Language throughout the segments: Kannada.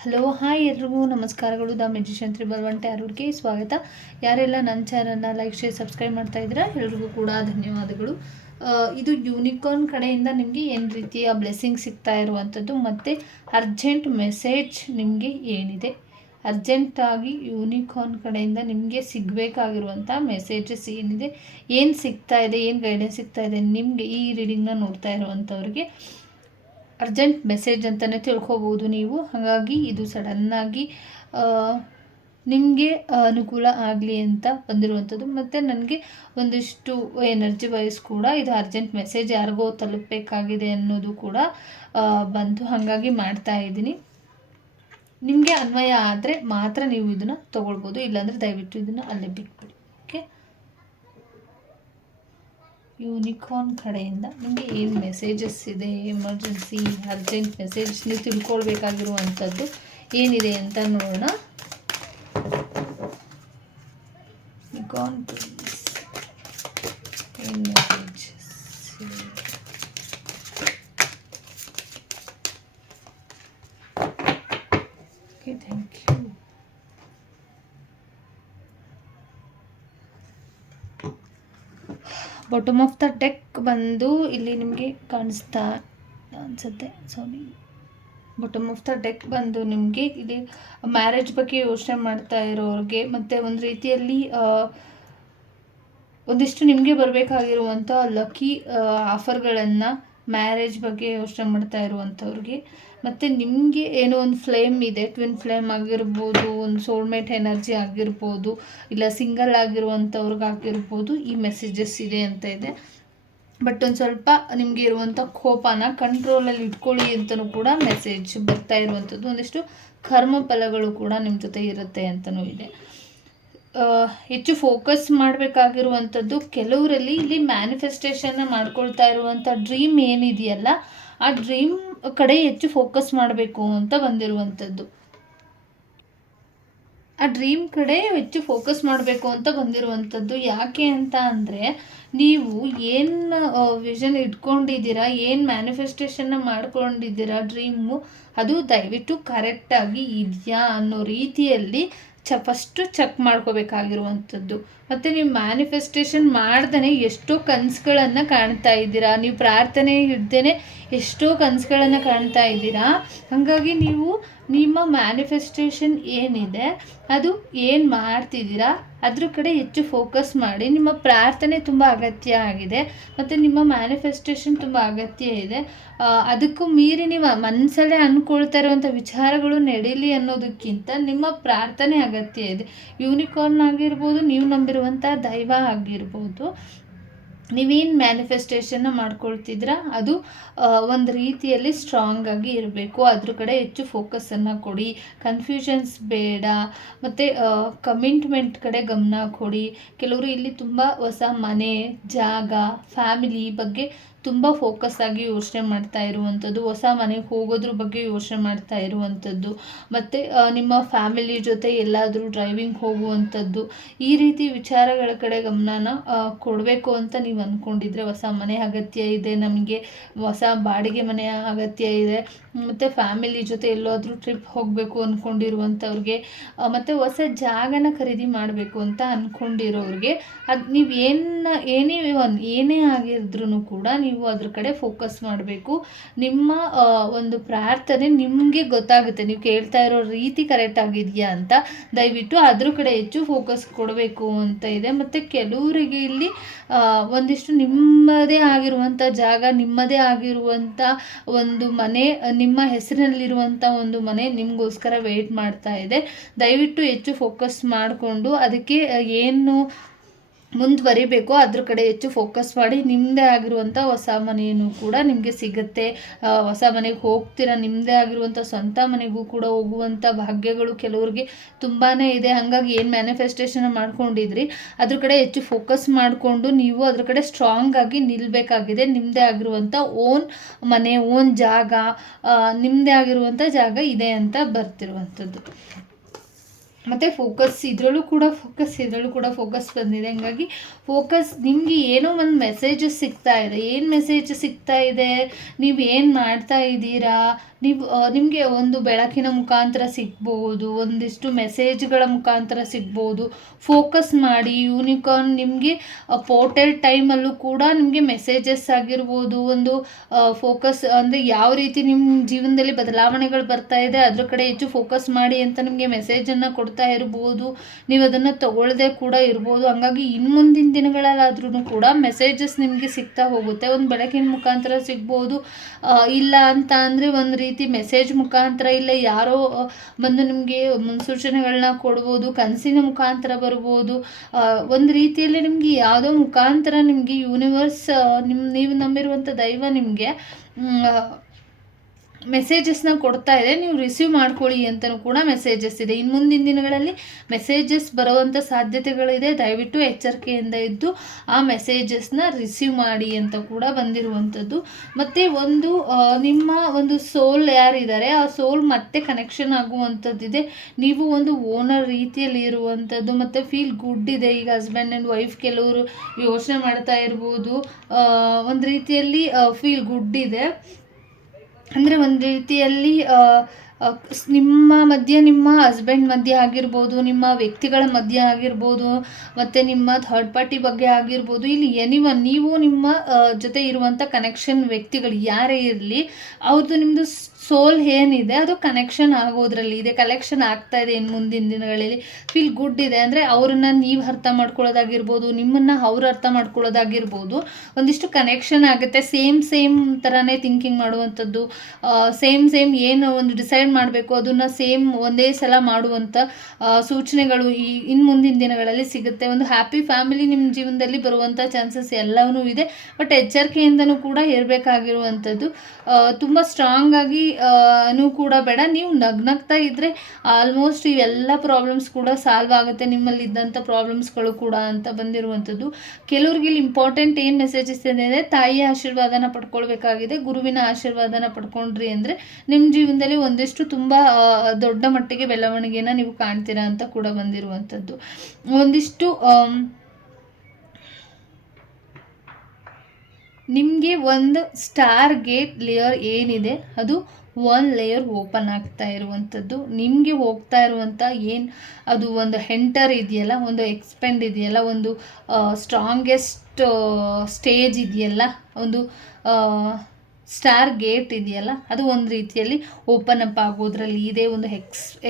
ಹಲೋ ಹಾಯ್ ಎಲ್ರಿಗೂ ನಮಸ್ಕಾರಗಳು. ದ ಮೆಜಿಷಿಯನ್ ತ್ರಿಬಲ್ ಟ್ಯಾರೋಡ್ಗೆ ಸ್ವಾಗತ. ಯಾರೆಲ್ಲ ನನ್ನ ಚಾನಲ್ನ ಲೈಕ್ ಶೇರ್ ಸಬ್ಸ್ಕ್ರೈಬ್ ಮಾಡ್ತಾ ಇದ್ದೀರಾ ಎಲ್ರಿಗೂ ಕೂಡ ಧನ್ಯವಾದಗಳು. ಇದು ಯೂನಿಕಾರ್ನ್ ಕಡೆಯಿಂದ ನಿಮಗೆ ಏನು ರೀತಿಯ ಬ್ಲೆಸ್ಸಿಂಗ್ ಸಿಗ್ತಾ ಇರುವಂಥದ್ದು ಮತ್ತು ಅರ್ಜೆಂಟ್ ಮೆಸೇಜ್ ನಿಮಗೆ ಏನಿದೆ, ಅರ್ಜೆಂಟಾಗಿ ಯೂನಿಕಾರ್ನ್ ಕಡೆಯಿಂದ ನಿಮಗೆ ಸಿಗಬೇಕಾಗಿರುವಂಥ ಮೆಸೇಜಸ್ ಏನಿದೆ, ಏನು ಸಿಗ್ತಾ ಇದೆ, ಏನು ಗೈಡೆನ್ಸ್ ಸಿಗ್ತಾ ಇದೆ ನಿಮಗೆ ಈ ರೀಡಿಂಗ್ನ ನೋಡ್ತಾ ಇರುವಂಥವ್ರಿಗೆ ಅರ್ಜೆಂಟ್ ಮೆಸೇಜ್ ಅಂತಲೇ ತಿಳ್ಕೊಬೋದು ನೀವು. ಹಾಗಾಗಿ ಇದು ಸಡನ್ನಾಗಿ ನಿಮಗೆ ಅನುಕೂಲ ಆಗಲಿ ಅಂತ ಬಂದಿರುವಂಥದ್ದು. ಮತ್ತು ನನಗೆ ಒಂದಿಷ್ಟು ಎನರ್ಜಿ ವೈಸ್ ಕೂಡ ಇದು ಅರ್ಜೆಂಟ್ ಮೆಸೇಜ್ ಯಾರಿಗೋ ತಲುಪಬೇಕಾಗಿದೆ ಅನ್ನೋದು ಕೂಡ ಬಂತು. ಹಾಗಾಗಿ ಮಾಡ್ತಾ ಇದ್ದೀನಿ. ನಿಮಗೆ ಅನ್ವಯ ಆದರೆ ಮಾತ್ರ ನೀವು ಇದನ್ನು ತೊಗೊಳ್ಬೋದು, ಇಲ್ಲಾಂದರೆ ದಯವಿಟ್ಟು ಇದನ್ನು ಅಲ್ಲೇ ಬಿಟ್ಬಿಡಿ. ಓಕೆ, ಯೂನಿಕಾರ್ನ್ ಕಡೆಯಿಂದ ನಿಮಗೆ ಏನು ಮೆಸೇಜಸ್ ಇದೆ, ಎಮರ್ಜೆನ್ಸಿ ಅರ್ಜೆಂಟ್ ಮೆಸೇಜ್ ನೀವು ತಿಳ್ಕೊಳ್ಬೇಕಾಗಿರುವಂಥದ್ದು ಏನಿದೆ ಅಂತ ನೋಡೋಣ. ಯೂನಿಕಾರ್ನ್ ಏನು messages? Okay, thank you. Bottom of the deck ಬಂದು ಇಲ್ಲಿ ನಿಮಗೆ ಕಾಣಿಸ್ತಾ ಅನಿಸುತ್ತೆ. Sorry, bottom of the deck ಬಂದು ನಿಮಗೆ ಇಲ್ಲಿ ಮ್ಯಾರೇಜ್ ಬಗ್ಗೆ ಯೋಚನೆ ಮಾಡ್ತಾ ಇರೋರಿಗೆ ಮತ್ತು ಒಂದು ರೀತಿಯಲ್ಲಿ ಒಂದಿಷ್ಟು ನಿಮಗೆ ಬರಬೇಕಾಗಿರುವಂಥ ಲಕ್ಕಿ ಆಫರ್ಗಳನ್ನು ಮ್ಯಾರೇಜ್ ಬಗ್ಗೆ ಯೋಚನೆ ಮಾಡ್ತಾ ಇರುವಂಥವ್ರಿಗೆ, ಮತ್ತು ನಿಮಗೆ ಏನೋ ಒಂದು ಫ್ಲೇಮ್ ಇದೆ, ಟ್ವಿನ್ ಫ್ಲೇಮ್ ಆಗಿರ್ಬೋದು, ಒಂದು ಸೋಲ್ಮೇಟ್ ಎನರ್ಜಿ ಆಗಿರ್ಬೋದು, ಇಲ್ಲ ಸಿಂಗಲ್ ಆಗಿರುವಂಥವ್ರಿಗಾಗಿರ್ಬೋದು ಈ ಮೆಸೇಜಸ್ ಇದೆ ಅಂತ ಇದೆ. ಬಟ್ ಒಂದು ಸ್ವಲ್ಪ ನಿಮಗೆ ಇರುವಂಥ ಕೋಪನ ಕಂಟ್ರೋಲಲ್ಲಿ ಇಟ್ಕೊಳ್ಳಿ ಅಂತಲೂ ಕೂಡ ಮೆಸೇಜ್ ಬರ್ತಾ ಇರುವಂಥದ್ದು. ಒಂದಿಷ್ಟು ಕರ್ಮ ಫಲಗಳು ಕೂಡ ನಿಮ್ಮ ಜೊತೆ ಇರುತ್ತೆ ಅಂತಲೂ ಇದೆ. ಹೆಚ್ಚು ಫೋಕಸ್ ಮಾಡಬೇಕಾಗಿರುವಂಥದ್ದು ಕೆಲವರಲ್ಲಿ ಇಲ್ಲಿ ಮ್ಯಾನಿಫೆಸ್ಟೇಷನ್ನ ಮಾಡ್ಕೊಳ್ತಾ ಇರುವಂಥ ಡ್ರೀಮ್ ಏನಿದೆಯಲ್ಲ, ಆ ಡ್ರೀಮ್ ಕಡೆ ಹೆಚ್ಚು ಫೋಕಸ್ ಮಾಡಬೇಕು ಅಂತ ಬಂದಿರುವಂಥದ್ದು. ಆ ಡ್ರೀಮ್ ಕಡೆ ಹೆಚ್ಚು ಫೋಕಸ್ ಮಾಡಬೇಕು ಅಂತ ಬಂದಿರುವಂಥದ್ದು. ಯಾಕೆ ಅಂತ ಅಂದರೆ, ನೀವು ಏನು ವಿಷನ್ ಇಟ್ಕೊಂಡಿದ್ದೀರಾ, ಏನು ಮ್ಯಾನಿಫೆಸ್ಟೇಷನ್ನ ಮಾಡ್ಕೊಂಡಿದ್ದೀರಾ ಡ್ರೀಮು, ಅದು ದಯವಿಟ್ಟು ಕರೆಕ್ಟಾಗಿ ಇದೆಯಾ ಅನ್ನೋ ರೀತಿಯಲ್ಲಿ ಫಸ್ಟು ಚೆಕ್ ಮಾಡ್ಕೋಬೇಕಾಗಿರುವಂಥದ್ದು. ಮತ್ತು ನೀವು ಮ್ಯಾನಿಫೆಸ್ಟೇಷನ್ ಮಾಡ್ದೇ ಎಷ್ಟೋ ಕನಸುಗಳನ್ನು ಕಾಣ್ತಾ ಇದ್ದೀರಾ, ನೀವು ಪ್ರಾರ್ಥನೆ ಇಡ್ದೇ ಎಷ್ಟೋ ಕನಸುಗಳನ್ನು ಕಾಣ್ತಾ ಇದ್ದೀರಾ. ಹಾಗಾಗಿ ನೀವು ನಿಮ್ಮ ಮ್ಯಾನಿಫೆಸ್ಟೇಷನ್ ಏನಿದೆ ಅದು ಏನು ಮಾಡ್ತಿದ್ದೀರಾ ಅದ್ರ ಕಡೆ ಹೆಚ್ಚು ಫೋಕಸ್ ಮಾಡಿ. ನಿಮ್ಮ ಪ್ರಾರ್ಥನೆ ತುಂಬ ಅಗತ್ಯ ಆಗಿದೆ ಮತ್ತು ನಿಮ್ಮ ಮ್ಯಾನಿಫೆಸ್ಟೇಷನ್ ತುಂಬ ಅಗತ್ಯ ಇದೆ. ಅದಕ್ಕೂ ಮೀರಿ ನೀವು ಮನಸ್ಸಲ್ಲೇ ಅಂದ್ಕೊಳ್ತಾ ಇರುವಂಥ ವಿಚಾರಗಳು ನಡೀಲಿ ಅನ್ನೋದಕ್ಕಿಂತ ನಿಮ್ಮ ಪ್ರಾರ್ಥನೆ ಅಗತ್ಯ ಇದೆ. ಯೂನಿಕಾರ್ನ್ ಆಗಿರ್ಬೋದು, ನೀವು ನಂಬಿರುವಂಥ ದೈವ ಆಗಿರ್ಬೋದು, ನೀವೇನು ಮ್ಯಾನಿಫೆಸ್ಟೇಷನ್ನ ಮಾಡ್ಕೊಳ್ತಿದ್ರ ಅದು ಒಂದು ರೀತಿಯಲ್ಲಿ ಸ್ಟ್ರಾಂಗ್ ಆಗಿ ಇರಬೇಕು. ಅದ್ರ ಕಡೆ ಹೆಚ್ಚು ಫೋಕಸನ್ನು ಕೊಡಿ, ಕನ್ಫ್ಯೂಷನ್ಸ್ ಬೇಡ, ಮತ್ತು ಕಮಿಟ್ಮೆಂಟ್ ಕಡೆ ಗಮನ ಕೊಡಿ. ಕೆಲವರು ಇಲ್ಲಿ ತುಂಬ ಹೊಸ ಮನೆ, ಜಾಗ, ಫ್ಯಾಮಿಲಿ ಬಗ್ಗೆ ತುಂಬ ಫೋಕಸ್ ಆಗಿ ಯೋಚನೆ ಮಾಡ್ತಾ ಇರುವಂಥದ್ದು, ಹೊಸ ಮನೆಗೆ ಹೋಗೋದ್ರ ಬಗ್ಗೆ ಯೋಚನೆ ಮಾಡ್ತಾ ಇರುವಂಥದ್ದು, ಮತ್ತು ನಿಮ್ಮ ಫ್ಯಾಮಿಲಿ ಜೊತೆ ಎಲ್ಲಾದರೂ ಡ್ರೈವಿಂಗ್ ಹೋಗುವಂಥದ್ದು, ಈ ರೀತಿ ವಿಚಾರಗಳ ಕಡೆ ಗಮನನ ಕೊಡಬೇಕು ಅಂತ ನೀವು ಅಂದ್ಕೊಂಡಿದ್ರೆ, ಹೊಸ ಮನೆ ಅಗತ್ಯ ಇದೆ ನಮಗೆ, ಹೊಸ ಬಾಡಿಗೆ ಮನೆಯ ಅಗತ್ಯ ಇದೆ, ಮತ್ತು ಫ್ಯಾಮಿಲಿ ಜೊತೆ ಎಲ್ಲಾದರೂ ಟ್ರಿಪ್ ಹೋಗಬೇಕು ಅಂದ್ಕೊಂಡಿರುವಂಥವ್ರಿಗೆ, ಮತ್ತು ಹೊಸ ಜಾಗನ ಖರೀದಿ ಮಾಡಬೇಕು ಅಂತ ಅಂದ್ಕೊಂಡಿರೋರಿಗೆ, ಅದು ನೀವು ಏನೇ ಆಗಿದ್ರೂ ಕೂಡ ನೀವು ಅದ್ರ ಕಡೆ ಫೋಕಸ್ ಮಾಡಬೇಕು. ನಿಮ್ಮ ಒಂದು ಪ್ರಾರ್ಥನೆ ನಿಮಗೆ ಗೊತ್ತಾಗುತ್ತೆ, ನೀವು ಕೇಳ್ತಾ ಇರೋ ರೀತಿ ಕರೆಕ್ಟ್ ಆಗಿದೆಯಾ ಅಂತ. ದಯವಿಟ್ಟು ಅದ್ರ ಕಡೆ ಹೆಚ್ಚು ಫೋಕಸ್ ಕೊಡಬೇಕು ಅಂತ ಇದೆ. ಮತ್ತು ಕೆಲವರಿಗೆ ಇಲ್ಲಿ ಒಂದಿಷ್ಟು ನಿಮ್ಮದೇ ಆಗಿರುವಂಥ ಜಾಗ, ನಿಮ್ಮದೇ ಆಗಿರುವಂಥ ಒಂದು ಮನೆ, ನಿಮ್ಮ ಹೆಸರಿನಲ್ಲಿರುವಂಥ ಒಂದು ಮನೆ ನಿಮಗೋಸ್ಕರ ವೆಯ್ಟ್ ಮಾಡ್ತಾ ಇದೆ. ದಯವಿಟ್ಟು ಹೆಚ್ಚು ಫೋಕಸ್ ಮಾಡಿಕೊಂಡು ಅದಕ್ಕೆ ಏನು ಮುಂದುವರಿಬೇಕು ಅದ್ರ ಕಡೆ ಹೆಚ್ಚು ಫೋಕಸ್ ಮಾಡಿ. ನಿಮ್ಮದೇ ಆಗಿರುವಂಥ ಹೊಸ ಮನೆಯೂ ಕೂಡ ನಿಮಗೆ ಸಿಗುತ್ತೆ. ಹೊಸ ಮನೆಗೆ ಹೋಗ್ತೀರಾ, ನಿಮ್ಮದೇ ಆಗಿರುವಂಥ ಸ್ವಂತ ಮನೆಗೂ ಕೂಡ ಹೋಗುವಂಥ ಭಾಗ್ಯಗಳು ಕೆಲವ್ರಿಗೆ ತುಂಬಾ ಇದೆ. ಹಾಗಾಗಿ ಏನು ಮ್ಯಾನಿಫೆಸ್ಟೇಷನ್ ಮಾಡ್ಕೊಂಡಿದ್ರಿ ಅದ್ರ ಕಡೆ ಹೆಚ್ಚು ಫೋಕಸ್ ಮಾಡಿಕೊಂಡು ನೀವು ಅದ್ರ ಕಡೆ ಸ್ಟ್ರಾಂಗ್ ಆಗಿ ನಿಲ್ಲಬೇಕಾಗಿದೆ. ನಿಮ್ಮದೇ ಆಗಿರುವಂಥ ಓನ್ ಮನೆ, ಓನ್ ಜಾಗ, ನಿಮ್ಮದೇ ಆಗಿರುವಂಥ ಜಾಗ ಇದೆ ಅಂತ ಬರ್ತಿರುವಂಥದ್ದು. ಮತ್ತು ಫೋಕಸ್ ಇದರಲ್ಲೂ ಕೂಡ ಫೋಕಸ್ ಬಂದಿದೆ. ಹಂಗಾಗಿ ಫೋಕಸ್ ನಿಮಗೆ ಏನೋ ಒಂದು ಮೆಸೇಜಸ್ ಸಿಗ್ತಾ ಇದೆ. ಏನು ಮೆಸೇಜ್ ಸಿಗ್ತಾ ಇದೆ, ನೀವು ಏನು ಮಾಡ್ತಾ ಇದ್ದೀರಾ, ನೀವು ನಿಮಗೆ ಒಂದು ಬೆಳಕಿನ ಮುಖಾಂತರ ಸಿಗ್ಬೋದು, ಒಂದಿಷ್ಟು ಮೆಸೇಜ್ಗಳ ಮುಖಾಂತರ ಸಿಗ್ಬೋದು. ಫೋಕಸ್ ಮಾಡಿ. ಯೂನಿಕಾರ್ನ್ ನಿಮಗೆ ಪೋರ್ಟಲ್ ಟೈಮಲ್ಲೂ ಕೂಡ ನಿಮಗೆ ಮೆಸೇಜಸ್ ಆಗಿರ್ಬೋದು, ಒಂದು ಫೋಕಸ್ ಅಂದರೆ ಯಾವ ರೀತಿ ನಿಮ್ಮ ಜೀವನದಲ್ಲಿ ಬದಲಾವಣೆಗಳು ಬರ್ತಾ ಇದೆ ಅದ್ರ ಕಡೆ ಹೆಚ್ಚು ಫೋಕಸ್ ಮಾಡಿ ಅಂತ ನಿಮಗೆ ಮೆಸೇಜನ್ನು ಕೊಡ್ತಾ ಇರ್ಬೋದು. ನೀವು ಅದನ್ನು ತಗೊಳ್ಳದೆ ಕೂಡ ಇರ್ಬೋದು. ಹಂಗಾಗಿ ಇನ್ನು ಮುಂದಿನ ದಿನಗಳಲ್ಲಾದ್ರೂ ಕೂಡ ಮೆಸೇಜಸ್ ನಿಮಗೆ ಸಿಗ್ತಾ ಹೋಗುತ್ತೆ. ಒಂದು ಬೆಳಕಿನ ಮುಖಾಂತರ ಸಿಗ್ಬೋದು, ಇಲ್ಲ ಅಂತ ಅಂದರೆ ಒಂದು ರೀತಿ ಮೆಸೇಜ್ ಮುಖಾಂತರ, ಇಲ್ಲ ಯಾರೋ ಬಂದು ನಿಮಗೆ ಮುನ್ಸೂಚನೆಗಳನ್ನ ಕೊಡ್ಬೋದು, ಕನಸಿನ ಮುಖಾಂತರ ಬರ್ಬೋದು. ಒಂದು ರೀತಿಯಲ್ಲಿ ನಿಮಗೆ ಯಾವುದೋ ಮುಖಾಂತರ ನಿಮಗೆ ಯೂನಿವರ್ಸ್ ನೀವು ನಂಬಿರುವಂಥ ದೈವ ನಿಮಗೆ ಮೆಸೇಜಸ್ನ ಕೊಡ್ತಾ ಇದೆ. ನೀವು ರಿಸೀವ್ ಮಾಡ್ಕೊಳ್ಳಿ ಅಂತಲೂ ಕೂಡ ಮೆಸೇಜಸ್ ಇದೆ. ಇನ್ನು ಮುಂದಿನ ದಿನಗಳಲ್ಲಿ ಮೆಸೇಜಸ್ ಬರುವಂಥ ಸಾಧ್ಯತೆಗಳಿದೆ. ದಯವಿಟ್ಟು ಎಚ್ಚರಿಕೆಯಿಂದ ಇದ್ದು ಆ ಮೆಸೇಜಸ್ನ ರಿಸೀವ್ ಮಾಡಿ ಅಂತ ಕೂಡ ಬಂದಿರುವಂಥದ್ದು. ಮತ್ತು ಒಂದು ನಿಮ್ಮ ಒಂದು ಸೋಲ್ ಯಾರಿದ್ದಾರೆ ಆ ಸೋಲ್ ಮತ್ತೆ ಕನೆಕ್ಷನ್ ಆಗುವಂಥದ್ದಿದೆ. ನೀವು ಒಂದು ಓನರ್ ರೀತಿಯಲ್ಲಿ ಇರುವಂಥದ್ದು ಮತ್ತು ಫೀಲ್ ಗುಡ್ ಇದೆ. ಈಗ ಹಸ್ಬೆಂಡ್ ಆ್ಯಂಡ್ ವೈಫ್ ಕೆಲವರು ಯೋಚನೆ ಮಾಡ್ತಾ ಇರ್ಬೋದು, ಒಂದು ರೀತಿಯಲ್ಲಿ ಫೀಲ್ ಗುಡ್ ಇದೆ. ಅಂದರೆ ಒಂದು ರೀತಿಯಲ್ಲಿ ನಿಮ್ಮ ಮಧ್ಯೆ, ನಿಮ್ಮ ಹಸ್ಬೆಂಡ್ ಮಧ್ಯೆ ಆಗಿರ್ಬೋದು, ನಿಮ್ಮ ವ್ಯಕ್ತಿಗಳ ಮಧ್ಯೆ ಆಗಿರ್ಬೋದು, ಮತ್ತು ನಿಮ್ಮ ಥರ್ಡ್ ಪಾರ್ಟಿ ಬಗ್ಗೆ ಆಗಿರ್ಬೋದು, ಇಲ್ಲಿ ಎನಿವನ್ ನೀವು ನಿಮ್ಮ ಜೊತೆ ಇರುವಂಥ ಕನೆಕ್ಷನ್ ವ್ಯಕ್ತಿಗಳು ಯಾರೇ ಇರಲಿ, ಅವ್ರದ್ದು ನಿಮ್ಮದು ಸೋಲ್ ಏನಿದೆ ಅದು ಕನೆಕ್ಷನ್ ಆಗೋದ್ರಲ್ಲಿ ಇದೆ, ಕಲೆಕ್ಷನ್ ಆಗ್ತಾ ಇದೆ. ಇನ್ನು ಮುಂದಿನ ದಿನಗಳಲ್ಲಿ ಫೀಲ್ ಗುಡ್ ಇದೆ. ಅಂದರೆ ಅವ್ರನ್ನ ನೀವು ಅರ್ಥ ಮಾಡ್ಕೊಳ್ಳೋದಾಗಿರ್ಬೋದು, ನಿಮ್ಮನ್ನು ಅವ್ರು ಅರ್ಥ ಮಾಡ್ಕೊಳ್ಳೋದಾಗಿರ್ಬೋದು, ಒಂದಿಷ್ಟು ಕನೆಕ್ಷನ್ ಆಗುತ್ತೆ. ಸೇಮ್ ಥರನೇ ಥಿಂಕಿಂಗ್ ಮಾಡುವಂಥದ್ದು, ಸೇಮ್ ಏನು ಒಂದು ಡಿಸೈಡ್ ಮಾಡಬೇಕು ಅದನ್ನು ಸೇಮ್ ಒಂದೇ ಸಲ ಮಾಡುವಂಥ ಸೂಚನೆಗಳು ಇನ್ನು ಮುಂದಿನ ದಿನಗಳಲ್ಲಿ ಸಿಗುತ್ತೆ. ಒಂದು ಹ್ಯಾಪಿ ಫ್ಯಾಮಿಲಿ ನಿಮ್ಮ ಜೀವನದಲ್ಲಿ ಬರುವಂಥ ಚಾನ್ಸಸ್ ಎಲ್ಲವೂ ಇದೆ. ಬಟ್ ಎಚ್ಚರಿಕೆಯಿಂದನೂ ಕೂಡ ಇರಬೇಕಾಗಿರುವಂಥದ್ದು. ತುಂಬ ಸ್ಟ್ರಾಂಗ್ ಆಗಿ ಕೂಡ ಬೇಡ. ನೀವು ನಗ್ನಗ್ತಾ ಇದ್ದರೆ ಆಲ್ಮೋಸ್ಟ್ ಇವೆಲ್ಲ ಪ್ರಾಬ್ಲಮ್ಸ್ ಕೂಡ ಸಾಲ್ವ್ ಆಗುತ್ತೆ, ನಿಮ್ಮಲ್ಲಿದ್ದಂಥ ಪ್ರಾಬ್ಲಮ್ಸ್ಗಳು ಕೂಡ ಅಂತ ಬಂದಿರುವಂಥದ್ದು. ಕೆಲವ್ರಿಗೆ ಇಲ್ಲಿ ಇಂಪಾರ್ಟೆಂಟ್ ಏನು ಮೆಸೇಜಸ್ ಇದೆ, ತಾಯಿಯ ಆಶೀರ್ವಾದನ ಪಡ್ಕೊಳ್ಬೇಕಾಗಿದೆ. ಗುರುವಿನ ಆಶೀರ್ವಾದನ ಪಡ್ಕೊಂಡ್ರಿ ಅಂದರೆ ನಿಮ್ಮ ಜೀವನದಲ್ಲಿ ಒಂದಿಷ್ಟು ತುಂಬ ದೊಡ್ಡ ಮಟ್ಟಿಗೆ ಬೆಳವಣಿಗೆನ ನೀವು ಕಾಣ್ತೀರಾ ಅಂತ ಕೂಡ ಬಂದಿರುವಂಥದ್ದು. ಒಂದಿಷ್ಟು ನಿಮಗೆ ಒಂದು ಸ್ಟಾರ್ ಗೇಟ್ ಲೇಯರ್ ಏನಿದೆ ಅದು 1 ಲೇಯರ್ ಓಪನ್ ಆಗ್ತಾ ಇರುವಂಥದ್ದು. ನಿಮಗೆ ಹೋಗ್ತಾ ಇರುವಂಥ ಏನು ಅದು ಒಂದು ಹೆಂಟರ್ ಇದೆಯಲ್ಲ, ಒಂದು ಎಕ್ಸ್ಪೆಂಡ್ ಇದೆಯಲ್ಲ, ಒಂದು ಸ್ಟ್ರಾಂಗೆಸ್ಟ್ ಸ್ಟೇಜ್ ಇದೆಯಲ್ಲ, ಒಂದು ಸ್ಟಾರ್ ಗೇಟ್ ಇದೆಯಲ್ಲ, ಅದು ಒಂದು ರೀತಿಯಲ್ಲಿ ಓಪನ್ ಅಪ್ ಆಗೋದ್ರಲ್ಲಿ ಇದೆ. ಒಂದು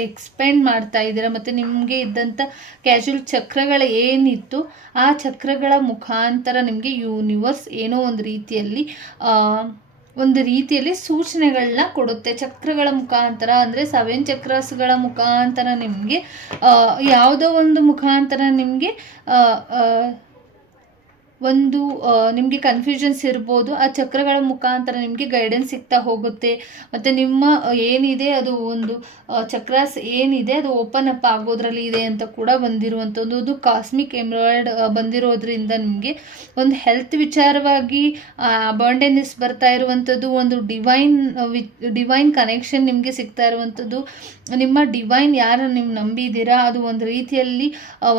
ಎಕ್ಸ್ಪೆಂಡ್ ಮಾಡ್ತಾ ಇದ್ದೀರಾ. ಮತ್ತು ನಿಮಗೆ ಇದ್ದಂಥ ಕ್ಯಾಶುವಲ್ ಚಕ್ರಗಳು ಏನಿತ್ತು ಆ ಚಕ್ರಗಳ ಮುಖಾಂತರ ನಿಮಗೆ ಯೂನಿವರ್ಸ್ ಏನೋ ಒಂದು ರೀತಿಯಲ್ಲಿ ಸೂಚನೆಗಳನ್ನ ಕೊಡುತ್ತೆ. ಚಕ್ರಗಳ ಮುಖಾಂತರ ಅಂದರೆ 7 ಚಕ್ರಸ್ಗಳ ಮುಖಾಂತರ ನಿಮಗೆ ಯಾವುದೋ ಒಂದು ಮುಖಾಂತರ ನಿಮಗೆ ಒಂದು ನಿಮಗೆ ಕನ್ಫ್ಯೂಷನ್ಸ್ ಇರ್ಬೋದು. ಆ ಚಕ್ರಗಳ ಮುಖಾಂತರ ನಿಮಗೆ ಗೈಡೆನ್ಸ್ ಸಿಗ್ತಾ ಹೋಗುತ್ತೆ. ಮತ್ತು ನಿಮ್ಮ ಏನಿದೆ ಅದು ಒಂದು ಚಕ್ರಾಸ್ ಏನಿದೆ ಅದು ಓಪನ್ ಅಪ್ ಆಗೋದ್ರಲ್ಲಿ ಇದೆ ಅಂತ ಕೂಡ ಬಂದಿರುವಂಥದ್ದು. ಅದು ಕಾಸ್ಮಿಕ್ ಎಮ್ರಾಯ್ಡ್ ಬಂದಿರೋದ್ರಿಂದ ನಿಮಗೆ ಒಂದು ಹೆಲ್ತ್ ವಿಚಾರವಾಗಿ ಅಬಂಡೆನ್ಸ್ ಬರ್ತಾ ಇರುವಂಥದ್ದು, ಒಂದು ಡಿವೈನ್ ಕನೆಕ್ಷನ್ ನಿಮಗೆ ಸಿಗ್ತಾ ಇರುವಂಥದ್ದು. ನಿಮ್ಮ ಡಿವೈನ್ ಯಾರು ನೀವು ನಂಬಿದ್ದೀರಾ ಅದು ಒಂದು ರೀತಿಯಲ್ಲಿ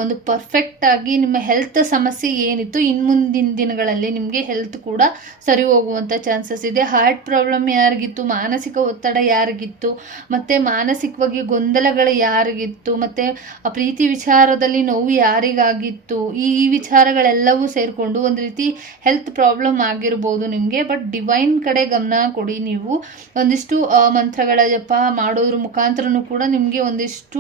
ಒಂದು ಪರ್ಫೆಕ್ಟಾಗಿ ನಿಮ್ಮ ಹೆಲ್ತ್ ಸಮಸ್ಯೆ ಏನಿತ್ತು ಇನ್ನು ಮುಂದಿನ ದಿನಗಳಲ್ಲಿ ನಿಮಗೆ ಹೆಲ್ತ್ ಕೂಡ ಸರಿ ಹೋಗುವಂಥ ಚಾನ್ಸಸ್ ಇದೆ. ಹಾರ್ಟ್ ಪ್ರಾಬ್ಲಮ್ ಯಾರಿಗಿತ್ತು, ಮಾನಸಿಕ ಒತ್ತಡ ಯಾರಿಗಿತ್ತು, ಮತ್ತು ಮಾನಸಿಕವಾಗಿ ಗೊಂದಲಗಳು ಯಾರಿಗಿತ್ತು, ಮತ್ತು ಪ್ರೀತಿ ವಿಚಾರದಲ್ಲಿ ನೋವು ಯಾರಿಗಾಗಿತ್ತು, ಈ ವಿಚಾರಗಳೆಲ್ಲವೂ ಸೇರಿಕೊಂಡು ಒಂದು ರೀತಿ ಹೆಲ್ತ್ ಪ್ರಾಬ್ಲಮ್ ಆಗಿರ್ಬೋದು ನಿಮಗೆ. ಬಟ್ ಡಿವೈನ್ ಕಡೆ ಗಮನ ಕೊಡಿ. ನೀವು ಒಂದಿಷ್ಟು ಮಂತ್ರಗಳ ಜಪ ಮಾಡೋದ್ರ ಮುಖಾಂತರ ಕೂಡ ನಿಮಗೆ ಒಂದಿಷ್ಟು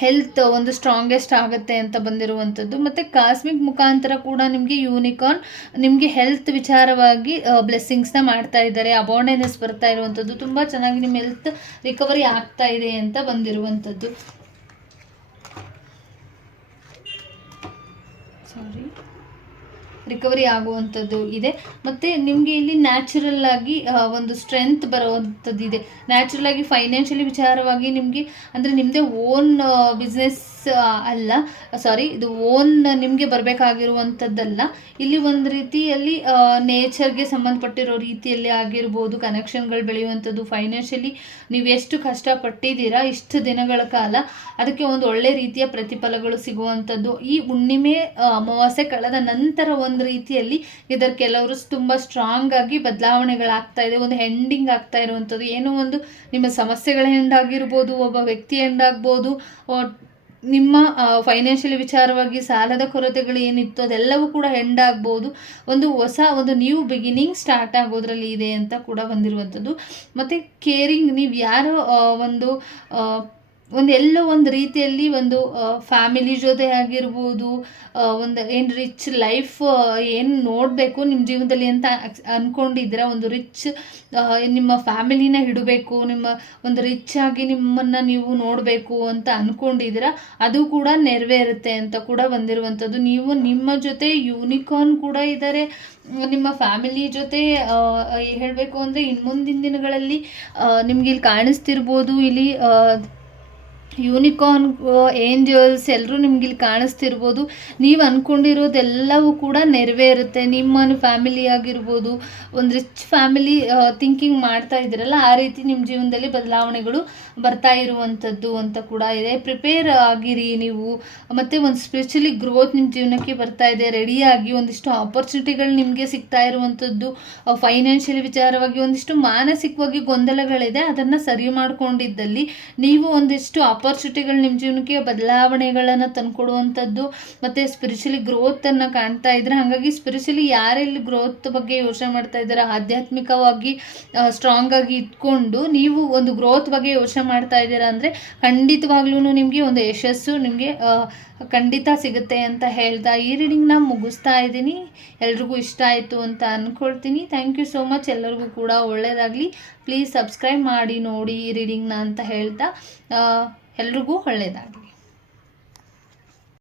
ಹೆಲ್ತ್ ಒಂದು ಸ್ಟ್ರಾಂಗೆಸ್ಟ್ ಆಗುತ್ತೆ ಅಂತ ಬಂದಿರುವಂಥದ್ದು. ಮತ್ತು ಕಾಸ್ಮಿಕ್ ಮುಖಾಂತರ ಕೂಡ ನಿಮಗೆ ಯೂನಿಕಾರ್ನ್ ನಿಮಗೆ ಹೆಲ್ತ್ ವಿಚಾರವಾಗಿ ಬ್ಲೆಸ್ಸಿಂಗ್ಸ್ನ ಮಾಡ್ತಾ ಇದ್ದಾರೆ. ಅಬೌಂಡೆನ್ಸ್ ಬರ್ತಾ ಇರುವಂಥದ್ದು, ತುಂಬ ಚೆನ್ನಾಗಿ ನಿಮ್ಮ ಹೆಲ್ತ್ ರಿಕವರಿ ಆಗ್ತಾ ಇದೆ ಅಂತ ಬಂದಿರುವಂಥದ್ದು. ರಿಕವರಿ ಆಗುವಂಥದ್ದು ಇದೆ. ಮತ್ತು ನಿಮಗೆ ಇಲ್ಲಿ ನ್ಯಾಚುರಲ್ ಆಗಿ ಒಂದು ಸ್ಟ್ರೆಂತ್ ಬರುವಂಥದ್ದು ಇದೆ. ನ್ಯಾಚುರಲ್ ಆಗಿ ಫೈನಾನ್ಷಿಯಲಿ ವಿಚಾರವಾಗಿ ನಿಮಗೆ ಅಂದರೆ ನಿಮ್ಮದೇ ಓನ್ ಬಿಸ್ನೆಸ್ ಅಲ್ಲ, ಸಾರಿ, ಇದು ಓನ್ ನಿಮಗೆ ಬರಬೇಕಾಗಿರುವಂಥದ್ದಲ್ಲ. ಇಲ್ಲಿ ಒಂದು ರೀತಿಯಲ್ಲಿ ನೇಚರ್ಗೆ ಸಂಬಂಧಪಟ್ಟಿರೋ ರೀತಿಯಲ್ಲಿ ಆಗಿರ್ಬೋದು ಕನೆಕ್ಷನ್ಗಳು ಬೆಳೆಯುವಂಥದ್ದು. ಫೈನಾನ್ಷಿಯಲಿ ನೀವು ಎಷ್ಟು ಕಷ್ಟಪಟ್ಟಿದ್ದೀರಾ ಇಷ್ಟು ದಿನಗಳ ಕಾಲ, ಅದಕ್ಕೆ ಒಂದು ಒಳ್ಳೆ ರೀತಿಯ ಪ್ರತಿಫಲಗಳು ಸಿಗುವಂಥದ್ದು. ಈ ಹುಣ್ಣಿಮೆ ಅಮಾವಾಸ್ಯೆ ಕಳೆದ ನಂತರ ಒಂದು ರೀತಿಯಲ್ಲಿ ಇದರ ಕೆಲವರು ತುಂಬ ಸ್ಟ್ರಾಂಗ್ ಆಗಿ ಬದಲಾವಣೆಗಳಾಗ್ತಾ ಇದೆ. ಒಂದು ಹೆಂಡಿಂಗ್ ಆಗ್ತಾ ಇರುವಂಥದ್ದು, ಏನೋ ಒಂದು ನಿಮ್ಮ ಸಮಸ್ಯೆಗಳ ಹೆಂಡಾಗಿರ್ಬೋದು, ಒಬ್ಬ ವ್ಯಕ್ತಿ ಹೆಂಡಾಗ್ಬೋದು, ನಿಮ್ಮ ಫೈನಾನ್ಷಿಯಲಿ ವಿಚಾರವಾಗಿ ಸಾಲದ ಕೊರತೆಗಳು ಏನಿತ್ತು ಅದೆಲ್ಲವೂ ಕೂಡ ಹೆಂಡಾಗ್ಬೋದು. ಒಂದು ನ್ಯೂ ಬಿಗಿನಿಂಗ್ ಸ್ಟಾರ್ಟ್ ಆಗೋದ್ರಲ್ಲಿ ಇದೆ ಅಂತ ಕೂಡ ಬಂದಿರುವಂಥದ್ದು. ಮತ್ತು ಕೇರಿಂಗ್, ನೀವು ಯಾರೋ ಎಲ್ಲೋ ಒಂದು ರೀತಿಯಲ್ಲಿ ಒಂದು ಫ್ಯಾಮಿಲಿ ಜೊತೆ ಆಗಿರ್ಬೋದು, ಒಂದು ಏನು ರಿಚ್ ಲೈಫ್ ಏನು ನೋಡಬೇಕು ನಿಮ್ಮ ಜೀವನದಲ್ಲಿ ಅಂತ ಅಂದ್ಕೊಂಡಿದ್ದೀರಾ, ಒಂದು ರಿಚ್ ನಿಮ್ಮ ಫ್ಯಾಮಿಲಿನ ಇಡಬೇಕು, ನಿಮ್ಮ ಒಂದು ರಿಚ್ ಆಗಿ ನಿಮ್ಮನ್ನು ನೀವು ನೋಡಬೇಕು ಅಂತ ಅಂದ್ಕೊಂಡಿದ್ದೀರಾ, ಅದು ಕೂಡ ನೆರವೇರುತ್ತೆ ಅಂತ ಕೂಡ ಬಂದಿರುವಂಥದ್ದು. ನೀವು ನಿಮ್ಮ ಜೊತೆ ಯೂನಿಕಾರ್ನ್ ಕೂಡ ಇದ್ದಾರೆ, ನಿಮ್ಮ ಫ್ಯಾಮಿಲಿ ಜೊತೆ ಹೇಳಬೇಕು ಅಂದರೆ ಇನ್ನು ಮುಂದಿನ ದಿನಗಳಲ್ಲಿ ನಿಮ್ಗೆ ಇಲ್ಲಿ ಕಾಣಿಸ್ತಿರ್ಬೋದು. ಇಲ್ಲಿ ಯೂನಿಕಾರ್ನ್, ಏಂಜಲ್ಸ್ ಎಲ್ಲರೂ ನಿಮ್ಗೆ ಇಲ್ಲಿ ಕಾಣಿಸ್ತಿರ್ಬೋದು. ನೀವು ಅಂದ್ಕೊಂಡಿರೋದೆಲ್ಲವೂ ಕೂಡ ನೆರವೇರುತ್ತೆ. ನಿಮ್ಮ ಫ್ಯಾಮಿಲಿ ಆಗಿರ್ಬೋದು, ಒಂದು ರಿಚ್ ಫ್ಯಾಮಿಲಿ ಥಿಂಕಿಂಗ್ ಮಾಡ್ತಾ ಇದ್ದೀರಲ್ಲ, ಆ ರೀತಿ ನಿಮ್ಮ ಜೀವನದಲ್ಲಿ ಬದಲಾವಣೆಗಳು ಬರ್ತಾ ಇರುವಂಥದ್ದು ಅಂತ ಕೂಡ ಇದೆ. ಪ್ರಿಪೇರ್ ಆಗಿರಿ ನೀವು. ಮತ್ತು ಒಂದು ಸ್ಪಿರಿಚುಲಿ ಗ್ರೋತ್ ನಿಮ್ಮ ಜೀವನಕ್ಕೆ ಬರ್ತಾ ಇದೆ. ರೆಡಿಯಾಗಿ ಒಂದಿಷ್ಟು ಆಪರ್ಚುನಿಟಿಗಳು ನಿಮಗೆ ಸಿಗ್ತಾ ಇರುವಂಥದ್ದು. ಫೈನಾನ್ಷಿಯಲಿ ವಿಚಾರವಾಗಿ ಒಂದಿಷ್ಟು ಮಾನಸಿಕವಾಗಿ ಗೊಂದಲಗಳಿದೆ, ಅದನ್ನು ಸರಿ ಮಾಡ್ಕೊಂಡಿದ್ದಲ್ಲಿ ನೀವು ಒಂದಿಷ್ಟು ಆಪರ್ಚುನಿಟಿಗಳು ನಿಮ್ಮ ಜೀವನಕ್ಕೆ ಬದಲಾವಣೆಗಳನ್ನು ತಂದುಕೊಡುವಂಥದ್ದು. ಮತ್ತು ಸ್ಪಿರಿಚುಲಿ ಗ್ರೋತನ್ನು ಕಾಣ್ತಾ ಇದ್ರೆ, ಹಾಗಾಗಿ ಸ್ಪಿರಿಚುಲಿ ಯಾರೆಲ್ಲಿ ಗ್ರೋತ್ ಬಗ್ಗೆ ಯೋಚನೆ ಮಾಡ್ತಾ ಇದ್ದಾರೆ, ಆಧ್ಯಾತ್ಮಿಕವಾಗಿ ಸ್ಟ್ರಾಂಗ್ ಆಗಿ ಇಟ್ಕೊಂಡು ನೀವು ಒಂದು ಗ್ರೋತ್ ಬಗ್ಗೆ ಯೋಚನೆ ಮಾಡ್ತಾ ಇದ್ದೀರಾ ಅಂದರೆ ಖಂಡಿತವಾಗ್ಲೂ ನಿಮಗೆ ಒಂದು ಯಶಸ್ಸು ನಿಮಗೆ ಖಂಡಿತ ಸಿಗುತ್ತೆ ಅಂತ ಹೇಳ್ತಾ ಈ ರೀಡಿಂಗ್ನ ಮುಗಿಸ್ತಾ ಇದ್ದೀನಿ. ಎಲ್ರಿಗೂ ಇಷ್ಟ ಆಯಿತು ಅಂತ ಅಂದ್ಕೊಳ್ತೀನಿ. Thank you so much. ಎಲ್ಲರಿಗೂ ಕೂಡ ಒಳ್ಳೆಯದಾಗಲಿ. ಪ್ಲೀಸ್ ಸಬ್ಸ್ಕ್ರೈಬ್ ಮಾಡಿ ನೋಡಿ ಈ ರೀಡಿಂಗ್ನ ಅಂತ ಹೇಳ್ತಾ ಎಲ್ರಿಗೂ ಒಳ್ಳೆಯದಾಗಲಿ.